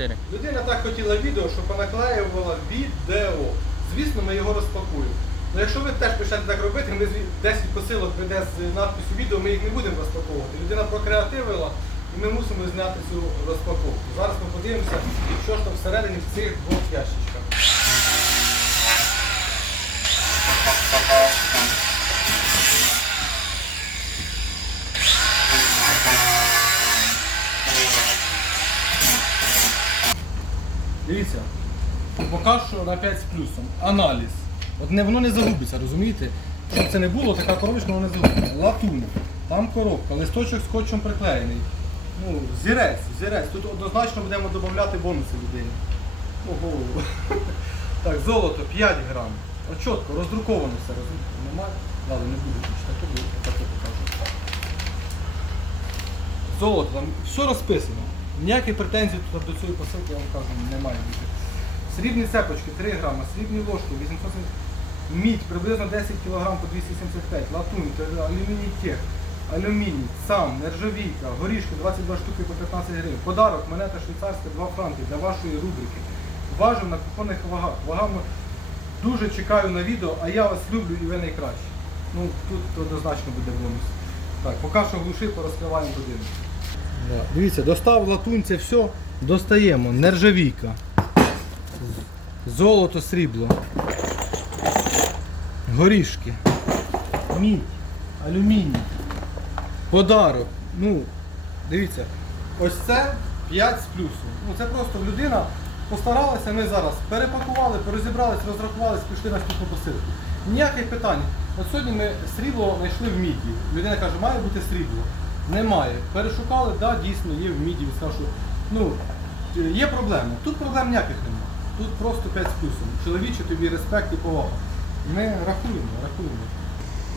4. Людина так хотіла відео, що понаклеювала відео. Звісно, ми його розпакуємо. Ну якщо ви теж почнете так робити, ми 10 посилок прийде з надписю відео, ми їх не будемо розпаковувати. Людина прокреативила і ми мусимо зняти цю розпаковку. Зараз ми подивимося, що ж там всередині в цих двох ящичках. Дивіться, поки що на 5 з плюсом. Аналіз. От не, воно не загубиться, розумієте? Щоб це не було, така коробочка воно не загубиться. Латунь. Там коробка, листочок скотчем приклеєний. Ну, зірець, зірець. Тут однозначно будемо додати бонуси людині. Ого. Так, золото 5 грам. От чітко, роздруковано все, розумієте? Немає? Ладно, не буду читати, буду так покажу. Золото, там все розписано. Ніяких претензій тут до цієї посилки, я вам кажу, немає. Срібні цепочки 3 грама, срібні ложки 870 мідь приблизно 10 кг по 275, латунь, алюміній тех, алюміній, сам, нержавійка, горішки 22 штуки по 15 гривень. Подарок, монета швейцарська 2 франки для вашої рубрики. Важив на купонних вагах. Вагами дуже чекаю на відео, а я вас люблю і ви найкращі. Ну, тут однозначно буде бонус. Так, поки що глуши, порозкриваємо годину. Дивіться, достав латунь, все, достаємо. Нержавійка. Золото, срібло. Горішки. Мідь, алюміній. Подарок. Ну, дивіться, ось це 5 з плюсом. Ну, це просто людина постаралася, ми зараз перепакували, порозібрались, розрахувались, пішли на наступну посилку. Ніяких питань. От сьогодні ми срібло знайшли в міді. Людина каже, має бути срібло. Немає. Перешукали, да, дійсно є в міді. Він що ну, є проблеми. Тут проблем ніяких немає. Тут просто 5 з плюсом. Чоловіче тобі респект і повага. Ми рахуємо, рахуємо.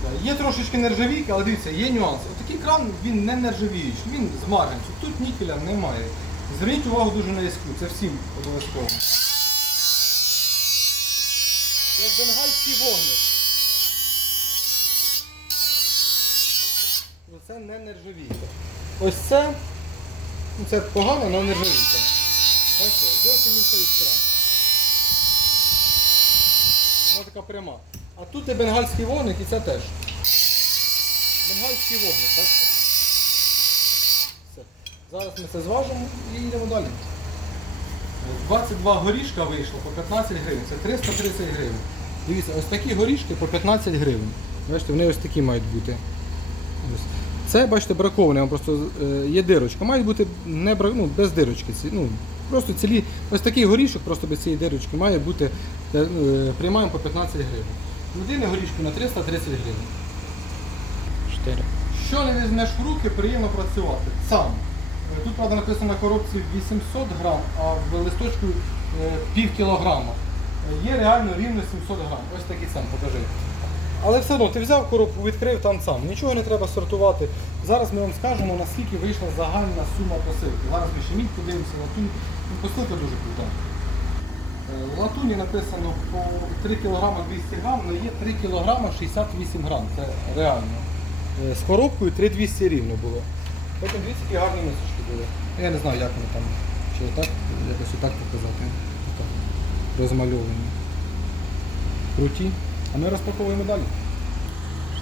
Да, Є трошечки нержавійки, але дивіться, є нюанси. От такий кран він не нержавіючий, він з. Тут нікеля немає. Зверніть увагу дуже на іску, це всім обов'язково. Як бенгальський вогник. Це не нержавійка. Ось це, ну, це погано, але нержавійка. Бачите, зовсім інша іскра. Вона така пряма. А тут є бенгальський вогник і це теж. Бенгальський вогник, бачите? Все. Зараз ми це зважимо і йдемо далі. 22 горішка вийшло по 15 гривень. Це 330 гривень. Дивіться, ось такі горішки по 15 гривень. Бачите, вони ось такі мають бути. Ось. Це, бачите, браковані, вам просто е, є дирочка. Мають бути не бра- ну, без дирочки. Ну, просто цілі, ось такий горішок, просто без цієї дирочки має бути, е, е, приймаємо по 15 гривень. Людини горішку на 330 гривень. 4. Що не візьмеш в руки, приємно працювати. Сам. Тут, правда, написано на коробці 800 грам, а в листочку пів кілограма. Є реально рівно 700 грам. Ось такий сам, покажи. Але все одно, ти взяв коробку, відкрив там сам. Нічого не треба сортувати. Зараз ми вам скажемо, наскільки вийшла загальна сума посилки. Зараз ми ще мідь подивимося, латунь. Ну, посилка дуже крута. Е, латуні написано по 3 кг 200 грам, але є 3 кг 68 грам. Це реально. Е, З коробкою 3200 рівно було. Потім дивіться, які гарні мисочки були. Я не знаю, як вони там, чи отак, якось отак показати. Розмальовані. Круті. А ми розпаковуємо далі.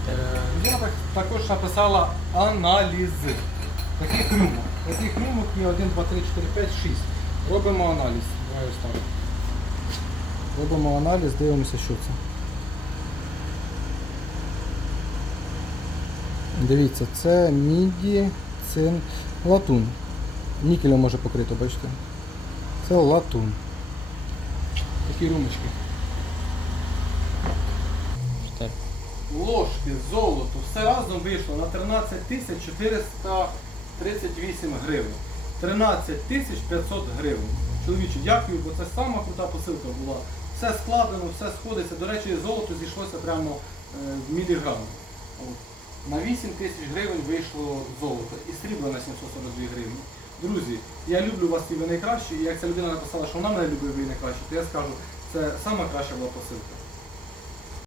4. Людина так- також написала аналізи. Таких рюмок. Таких рюмок є 1, 2, 3, 4, 5, 6. Робимо аналіз. Давай ось так. Робимо аналіз, дивимося, що це. Дивіться, це міді, цин, латун. Нікелем може покрито, бачите? Це латун. Такі рюмочки. 4. Ложки, золото, все разом вийшло на 13 тисяч 438 гривень. 13 тисяч 500 гривень. Чоловіче, дякую, бо це сама крута посилка була. Все складено, все сходиться. До речі, золото зійшлося прямо е, в міліграм. На 8 тисяч гривень вийшло золото і срібло на 742 гривні. Друзі, я люблю вас і ви найкращі. І як ця людина написала, що вона мене любить ви найкраще, то я скажу, це сама краща була посилка.